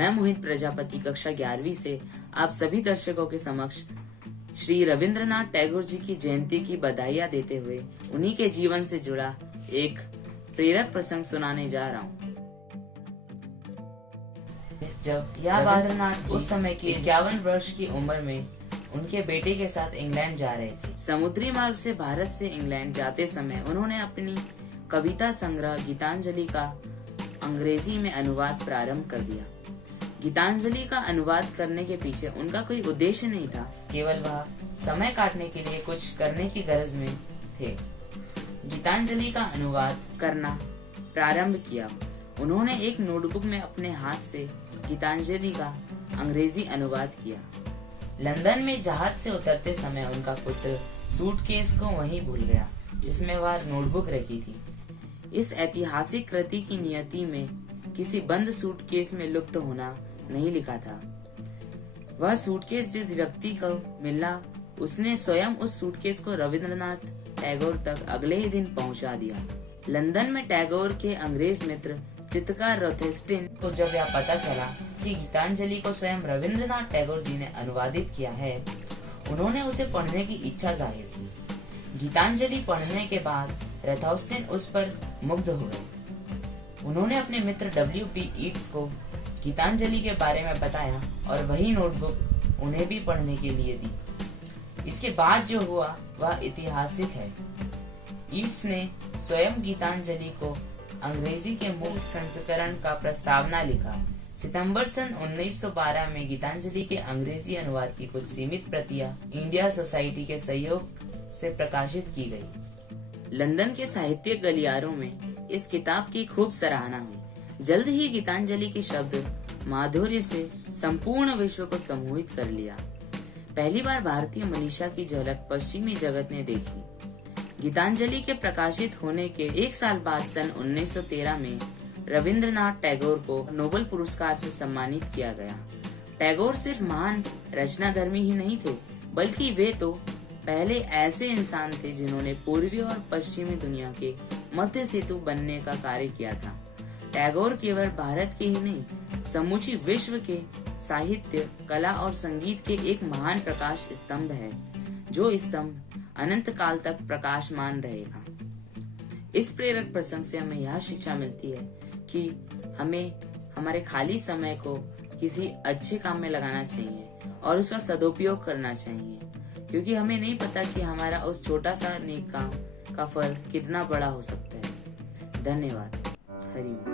मैं मोहित प्रजापति कक्षा 11वीं से आप सभी दर्शकों के समक्ष श्री रविंद्रनाथ टैगोर जी की जयंती की बधाइयाँ देते हुए उन्हीं के जीवन से जुड़ा एक प्रेरक प्रसंग सुनाने जा रहा हूँ। जब रविंद्रनाथ उस समय की 51 वर्ष की उम्र में उनके बेटे के साथ इंग्लैंड जा रहे थे। समुद्री मार्ग से भारत से इंग्लैंड जाते समय उन्होंने अपनी कविता संग्रह गीतांजलि का अंग्रेजी में अनुवाद प्रारंभ कर दिया। गीतांजलि का अनुवाद करने के पीछे उनका कोई उद्देश्य नहीं था, केवल वह समय काटने के लिए कुछ करने की गरज में थे। गीतांजलि का अनुवाद करना प्रारंभ किया। उन्होंने एक नोटबुक में अपने हाथ से गीतांजलि का अंग्रेजी अनुवाद किया। लंदन में जहाज से उतरते समय उनका पुत्र सूटकेस को वहीं भूल गया जिसमें वह नोटबुक रखी थी। इस ऐतिहासिक कृति की नियति में किसी बंद सूटकेस में लुप्त होना नहीं लिखा था। वह सूटकेस जिस व्यक्ति को मिला उसने स्वयं उस सूटकेस को रविंद्रनाथ टैगोर तक अगले ही दिन पहुंचा दिया। लंदन में टैगोर के अंग्रेज मित्र चित्रकार रोथेस्टिन को जब यह पता चला कि गीतांजलि को स्वयं रविंद्रनाथ टैगोर जी ने अनुवादित किया है, उन्होंने उसे पढ़ने की इच्छा जाहिर की। गीतांजलि पढ़ने के बाद रोथेस्टिन उस पर मुग्ध हो गए। उन्होंने अपने मित्र W.P. ईट्स को गीतांजलि के बारे में बताया और वही नोटबुक उन्हें भी पढ़ने के लिए दी। इसके बाद जो हुआ वह ऐतिहासिक है। ईट्स ने स्वयं गीतांजलि को अंग्रेजी के मूल संस्करण का प्रस्तावना लिखा। सितंबर सन 1912 में गीतांजलि के अंग्रेजी अनुवाद की कुछ सीमित प्रतियां इंडिया सोसाइटी के सहयोग से प्रकाशित की गई। लंदन के साहित्यिक गलियारों में इस किताब की खूब सराहना हुई। जल्द ही गीतांजलि के शब्द माधुर्य से संपूर्ण विश्व को सम्मोहित कर लिया। पहली बार भारतीय मनीषा की झलक पश्चिमी जगत ने देखी। गीतांजलि के प्रकाशित होने के एक साल बाद सन 1913 में रविंद्रनाथ टैगोर को नोबेल पुरस्कार से सम्मानित किया गया। टैगोर सिर्फ महान रचनाधर्मी ही नहीं थे, बल्कि वे तो पहले ऐसे इंसान थे जिन्होंने पूर्वी और पश्चिमी दुनिया के मध्य सेतु बनने का कार्य किया था। टैगोर केवल भारत के ही नहीं, समूची विश्व के साहित्य, कला और संगीत के एक महान प्रकाश स्तंभ है, जो स्तंभ अनंत काल तक प्रकाशमान रहेगा। इस प्रेरक प्रसंग से हमें यह शिक्षा मिलती है कि हमें हमारे खाली समय को किसी अच्छे काम में लगाना चाहिए और उसका सदुपयोग करना चाहिए, क्योंकि हमें नहीं पता कि हमारा उस छोटा सा नेक काम का फल कितना बड़ा हो सकता है। धन्यवाद। हरि ओम।